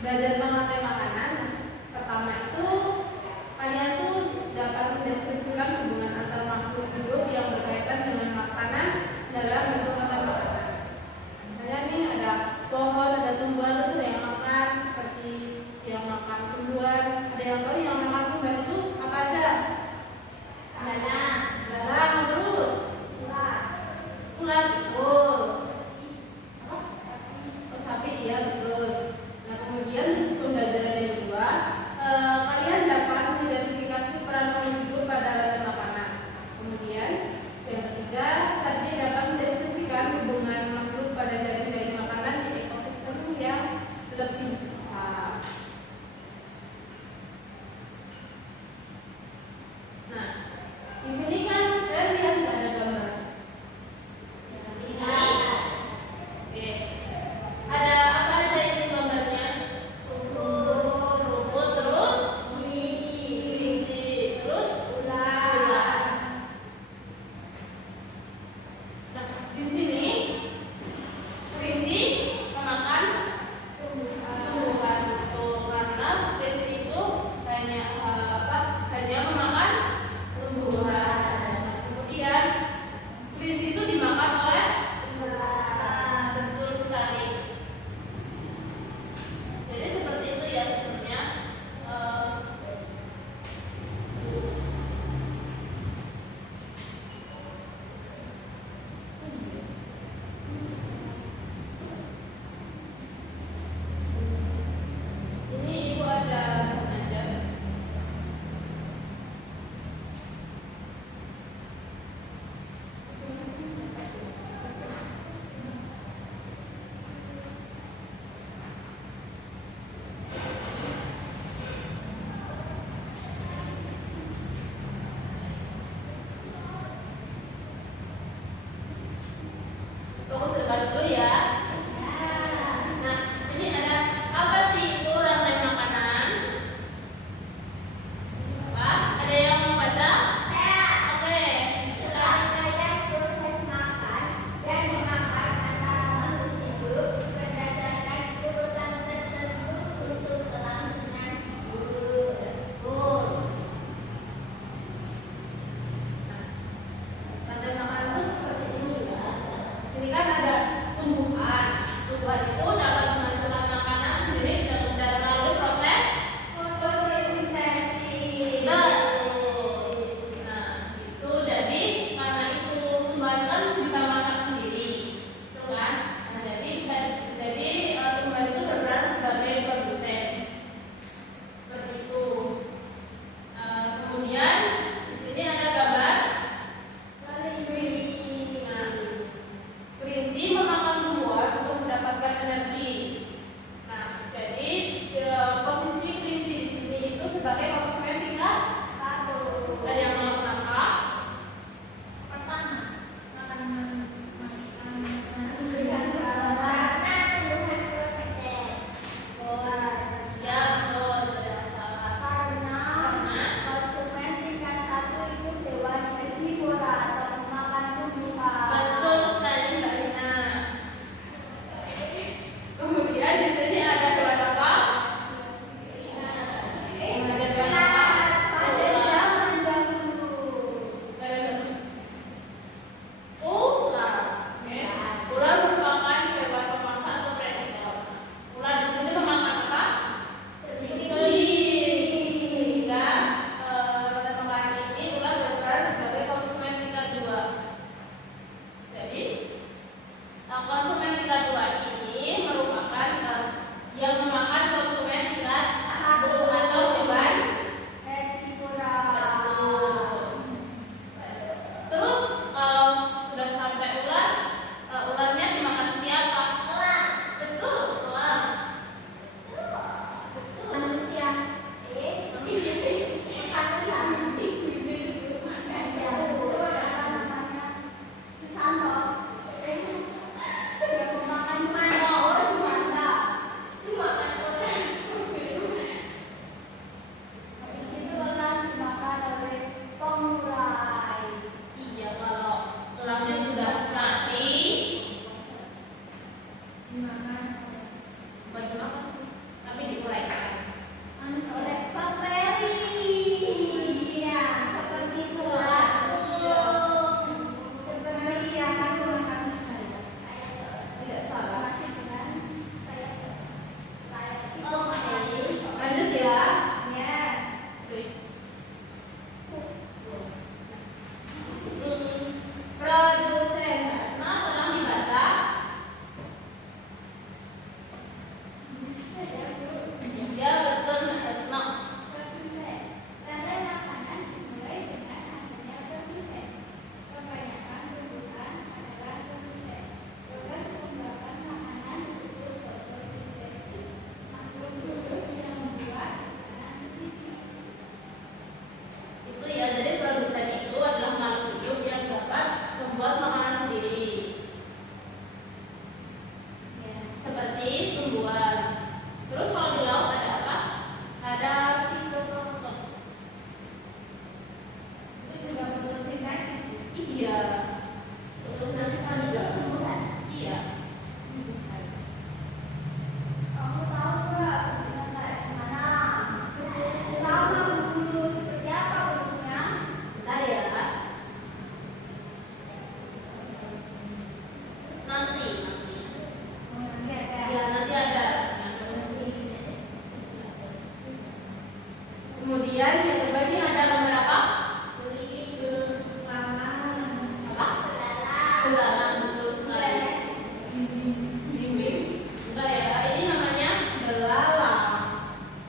belajar mengenai makanan. Pertama itu kalian tuh dapat mendeskripsikan hubungan antar makhluk hidup yang berkaitan dengan makanan dalam bentuk kata makanan. Misalnya nih ada pohon, ada tumbuhan, terus ada yang makan seperti yang makan tumbuhan. Ada yang tahu yang makan tumbuhan itu apa aja? Belalang, terus ulat, betul. Apa? Oh, sapi, iya betul. Nah kemudian pembelajaran yang kedua, kalian dapat mengidentifikasi peran makhluk hidup pada rantai makanan. Kemudian yang ketiga, tadi dapat mendeskripsikan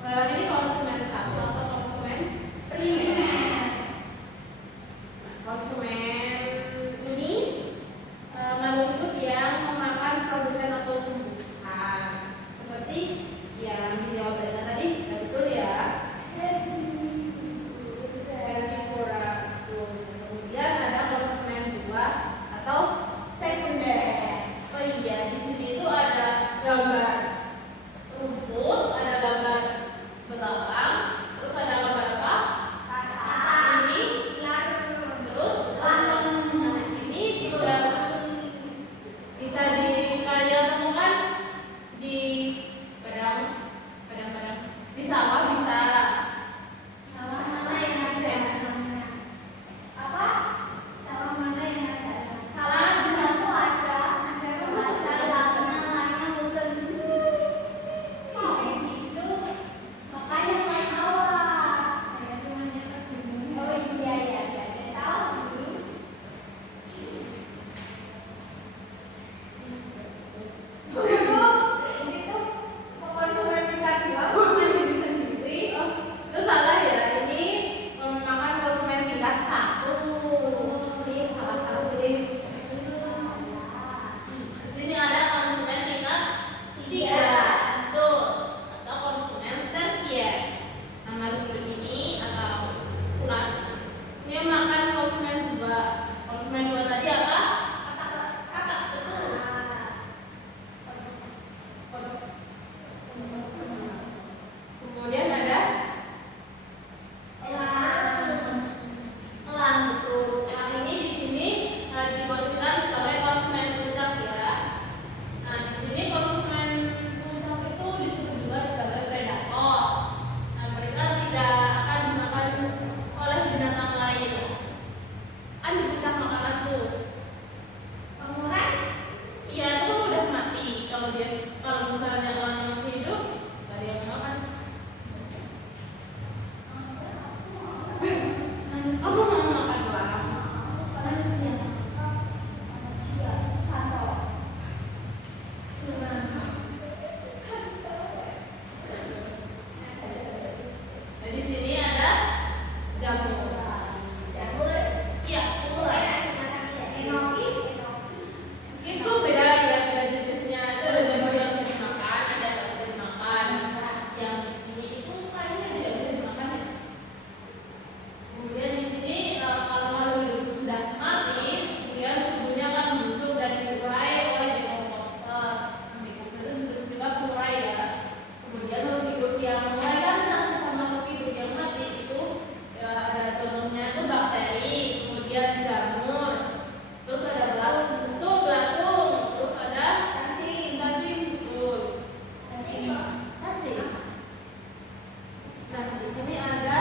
Barang ini konsumen satu atau konsumen primer. Konsumen ini makhluk hidup yang memakan produsen atau tumbuhan. Seperti yang dijawab Rena tadi, sudah betul ya. Herbivora. Kemudian ada konsumen buah atau sekunder. Oh iya, di sini itu ada gambar rumput, ada gambar belalang, terus ada gambar apa? Ini, terus ini bisa kalian temukan di padang di sawah bisa. Itu salah ya, ini memakan konsumen tingkat 1. Ini salah tulis. Di sini ada konsumen tingkat 3. Betul. Atau konsumen tersier. Nama hidup ini atau ulat ini makan konsumen 2. Konsumen 2 tadi apa? Kakak. Betul. Kemudian ada elang, betul. Elang ini di sini diposisikan sebagai konsumen puncak ya. Nah, di sini konsumen puncak itu disebut juga sebagai predator. Nah, mereka tidak akan dimakan oleh binatang lain. Kan di puncak makanan tuh. Pengurai? Iya, itu udah mati. Kalau misalnya elangnya masih hidup, gak ada yang makan. Kamu mau makan elang? Nah, di sini ada jamur. Iya, itu beda ya, beda jenisnya. Itu ada jamur yang bisa dimakan, ada yang tidak bisa dimakan. Yang di sini itu kayaknya tidak bisa dimakan ya. Kemudian di sini kalau makhluk hidup itu sudah mati, kemudian tubuhnya akan membusuk dan diurai oleh dekomposer. Itu disebut juga pengurai ya. Kemudian makhluk hidup yang mulai kan sama makhluk hidup yang mati itu ada contohnya itu bakteri, kemudian jamur, terus ada belatung, terus ada cacing, betul. Nah, di sini ada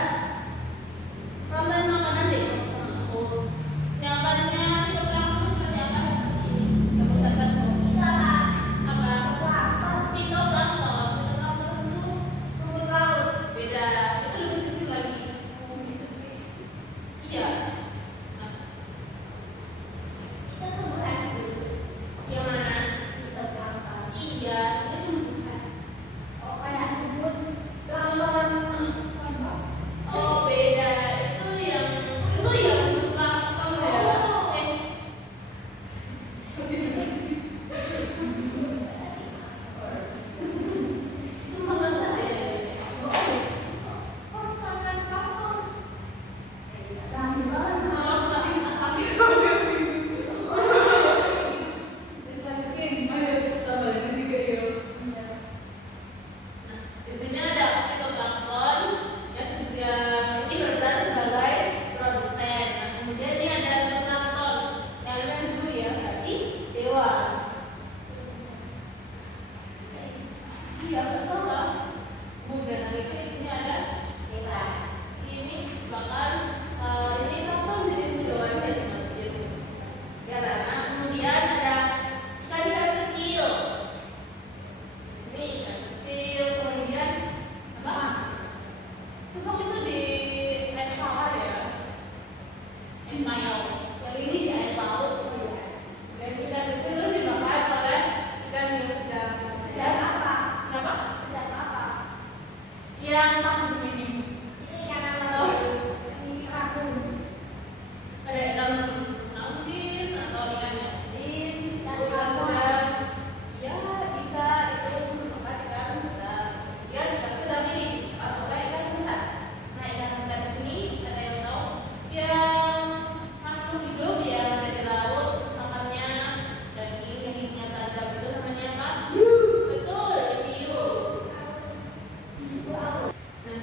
konten makanan deh. Yang tadinya fitoplankton seperti apa? Seperti ini. Kamu catat kok. Apa? Fitoplankton. Fitoplankton itu rumput laut. Beda. Itu lebih kecil lagi. Iya. Nah, yang mana? Iya, itu tumbuhan. Oh, beda. Itu yang zooplankton ya. Itu makan saya. Di sini ada fitoplankton yang ini berperan sebagai produsen. Nah, kemudian ini ada zooplankton yang namanya zoo ya, berarti dewa. Iya, nggak salah. Kemudian lagi di sini ada ini bahkan ini plankton jenis hewan ya teman-teman. Ya, nah, kemudian ada ikan kecil. Ini ikan kecil, kemudian apa? Cupang itu di air tawar ya. Mayau. Yang ini di air laut. Dan ikan kecil itu dimakan oleh ikan yang sedang. Sedang apa? Kenapa? Sedang apa? Ya, yang makan ini? Itu ikan apa tuh? Ikan ada ikan nangkin atau ikan asin, ikan sedang. Ya bisa itu merupakan ikan sedang. Ikan sedang ini atau ikan besar. Nah ikan besar di sini ada yang tahu? Yang makhluk hidup yang ada di laut, makannya daging yang giginya tajam itu namanya apa? Betul, hiu. Nah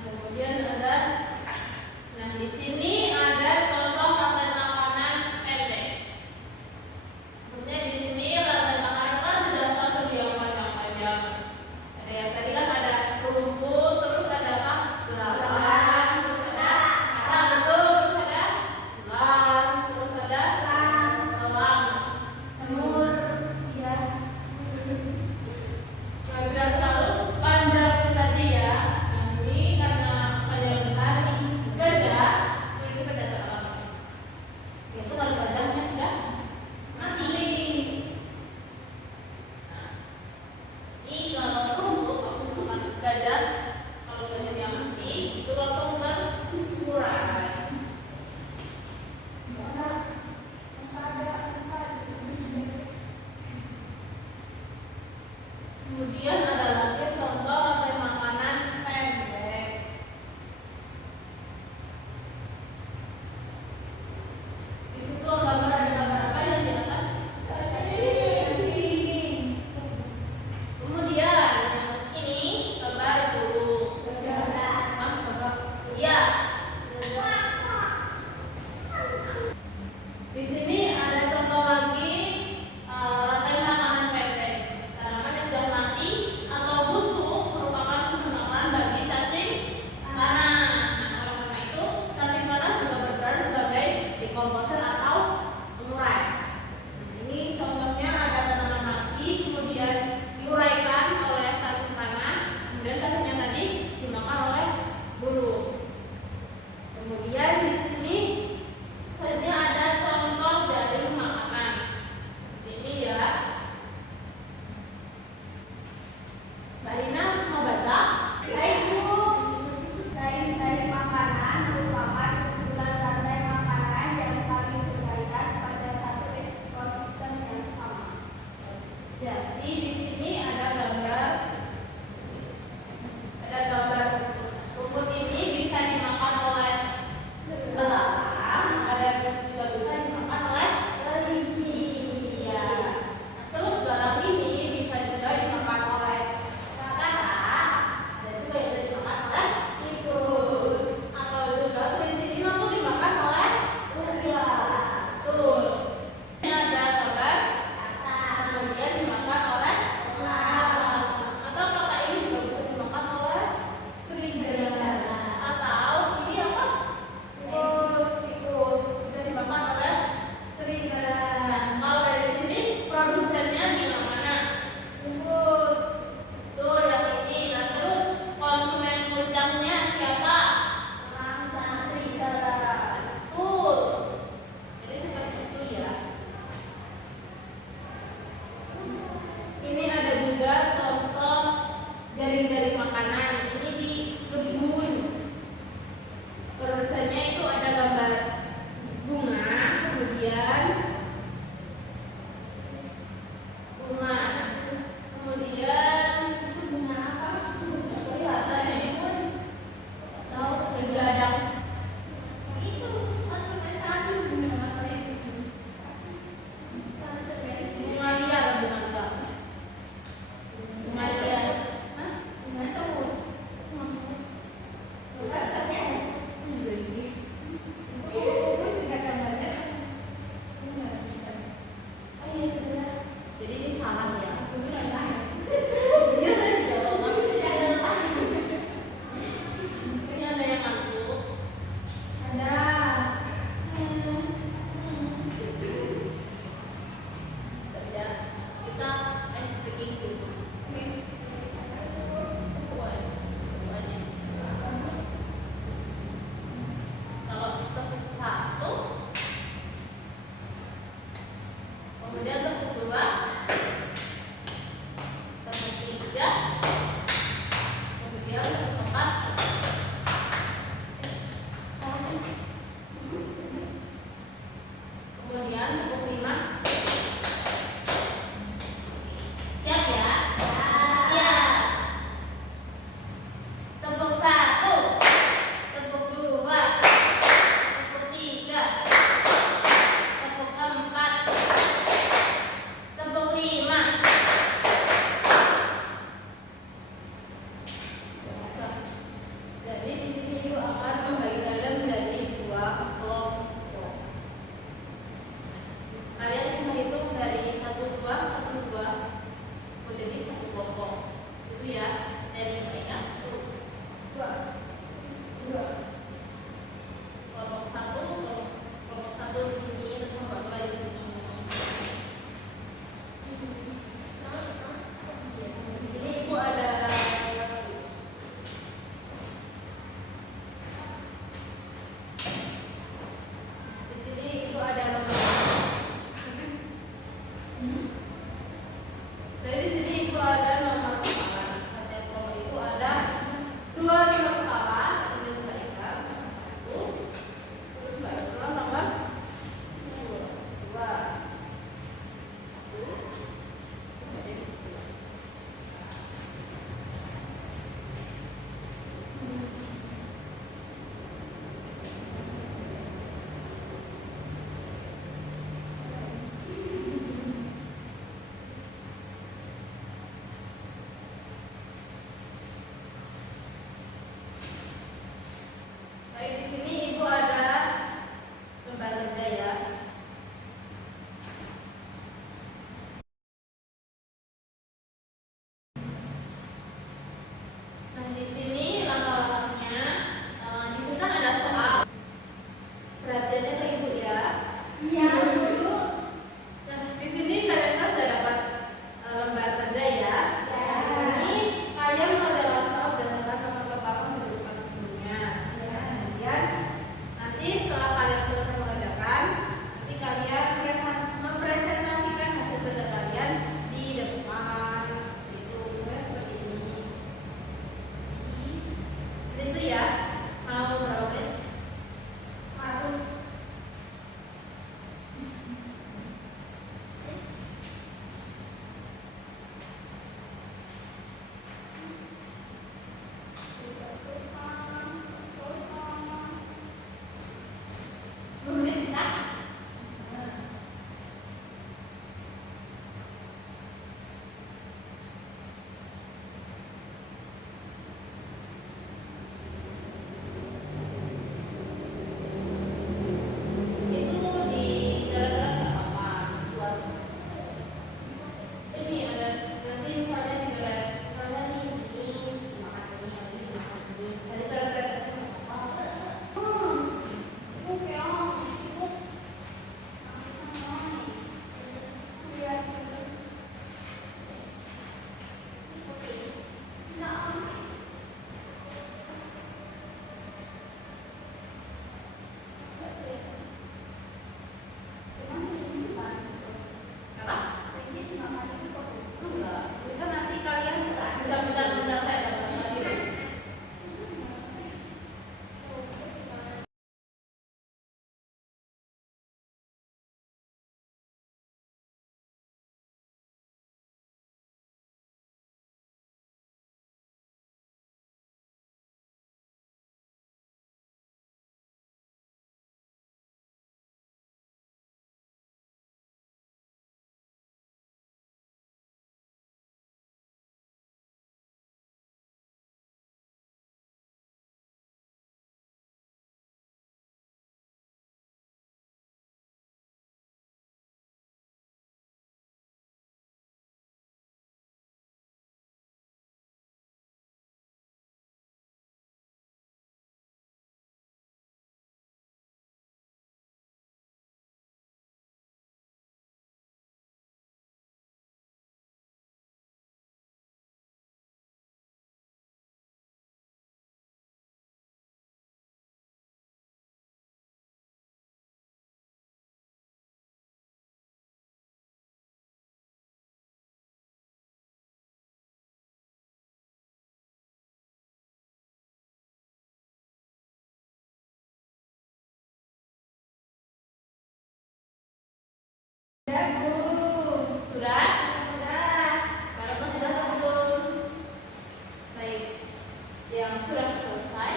sudah selesai.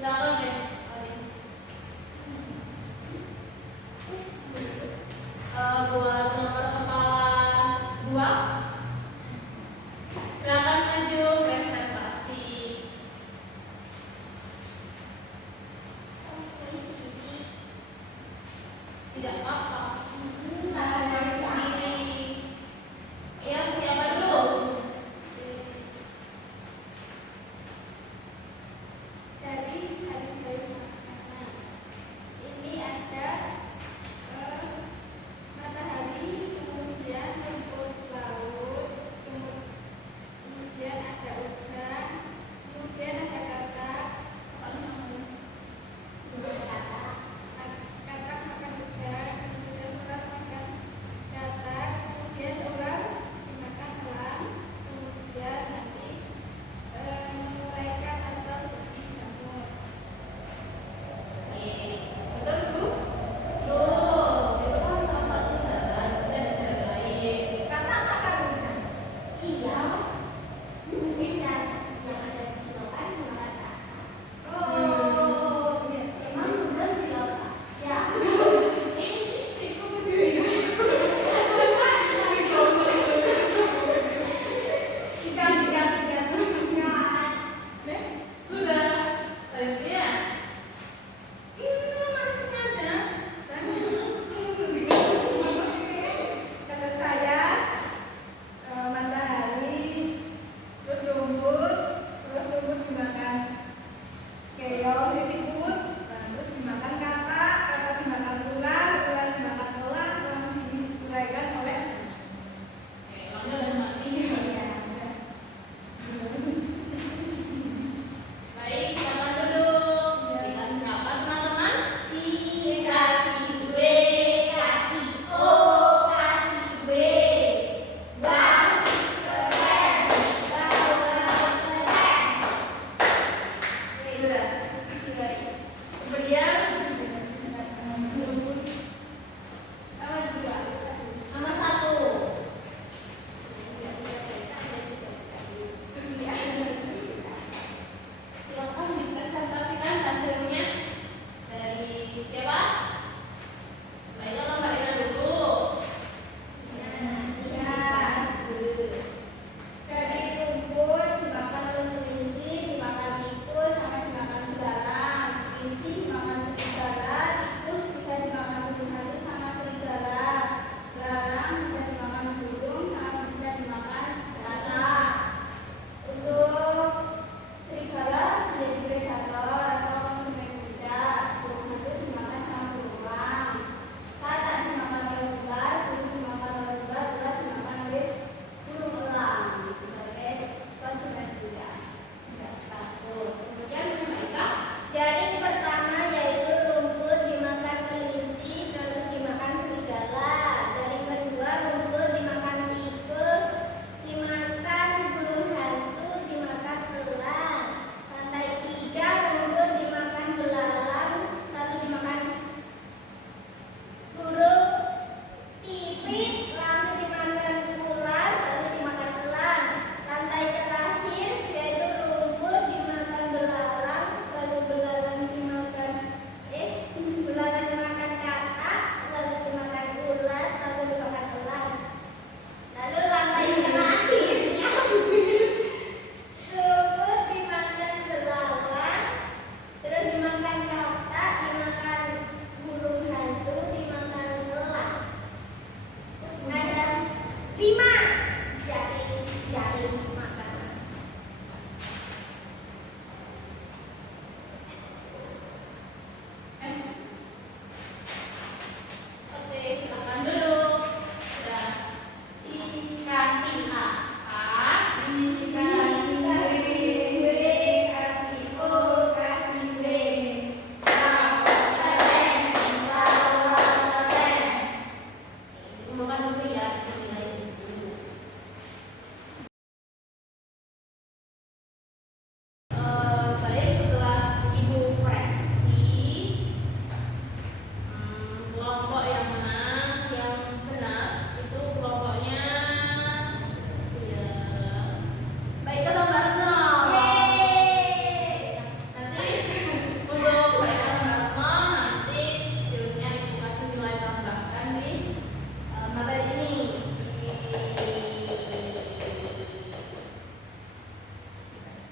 Silakan ya. Buat nomor kepala 2, silakan maju presentasi. Tidak apa-apa. Ya, siapa dulu? Dari hari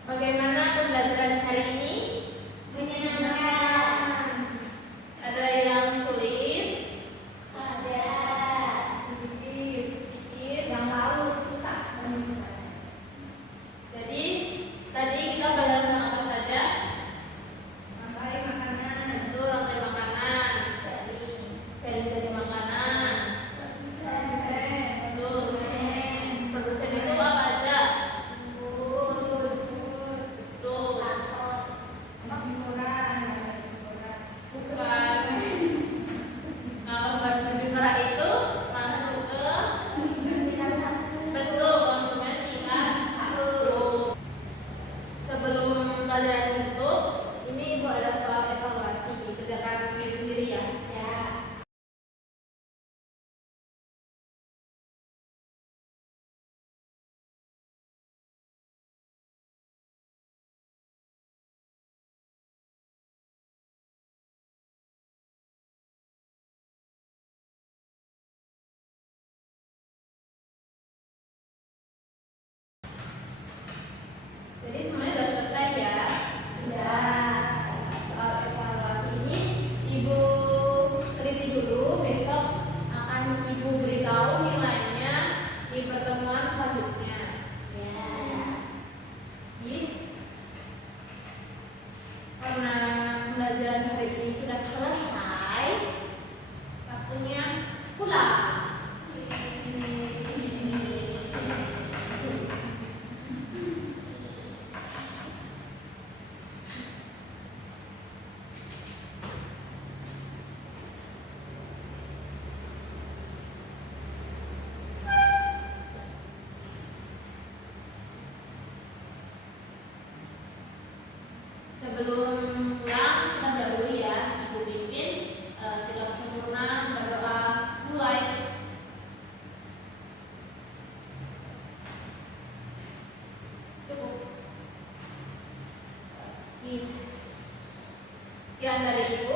Bagaimana pembelajaran hari ini? Menyenangkan. Ada yang sulit, Ada. sedikit. Yang lalu susah. Jadi tadi kita belajar tentang apa saja? Rantai makanan. Itu rantai makanan, seri-seri makanan. Itu produsen itu apa aja? Itu bukan. Kalau baju merah itu masuk ke betul konsumen tingkat 1. Sebelum pelajaran itu, ini Ibu ada soal evaluasi, kerjakan sendiri ya. Jadi semuanya sudah selesai ya. Soal evaluasi ini Ibu teliti dulu, besok akan Ibu beritahu nilainya di pertemuan selanjutnya. Jadi, karena pembelajaran hari ini sudah selesai, waktunya pulang. Sebelum pulang, kita berdoa dulu ya. Ibu pimpin segala sempurna, berdoa, mulai. Cukup. Sekian dari Ibu.